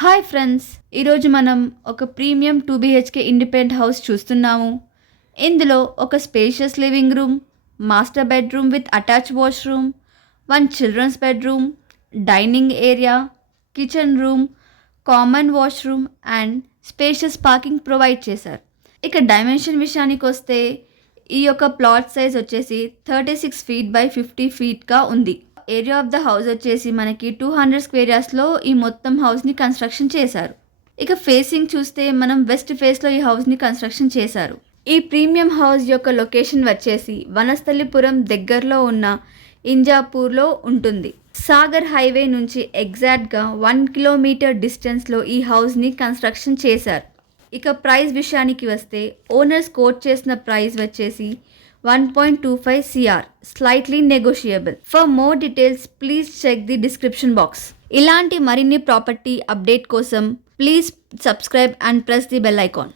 Hi friends ఈరోజు మనం ఒక premium two BHK independent house చూస్తున్నాము. ఇందులో ఒక spacious living room master bedroom with attach washroom one children's bedroom dining area kitchen room common washroom and spacious parking provide చేశారు. ఇక dimension విషయానికి వస్తే ఈ యొక్క ప్లాట్ సైజ్ వచ్చేసి thirty six feet by fifty ఫీట్గా ఉంది. ఏరియా ఆఫ్ ద హౌస్ వచ్చేసి మనకి టూ హండ్రెడ్ స్క్వేర్ యార్డ్స్లో ఈ మొత్తం హౌస్ని కన్స్ట్రక్షన్ చేశారు. ఇక ఫేసింగ్ చూస్తే మనం వెస్ట్ ఫేస్లో ఈ హౌస్ని కన్స్ట్రక్షన్ చేశారు. ఈ ప్రీమియం హౌస్ యొక్క లొకేషన్ వచ్చేసి వనస్థలిపురం దగ్గరలో ఉన్న ఇంజాపూర్లో ఉంటుంది. సాగర్ హైవే నుంచి ఎగ్జాక్ట్గా వన్ కిలోమీటర్ డిస్టెన్స్లో ఈ హౌస్ని కన్స్ట్రక్షన్ చేశారు. ఇక ప్రైస్ విషయానికి వస్తే ఓనర్స్ కోట్ చేసిన ప్రైస్ వచ్చేసి one point two five CR slightly negotiable for more details please check the description box ఇలాంటి మరిన్ని ప్రాపర్టీ అప్డేట్ కోసం please subscribe and press the bell icon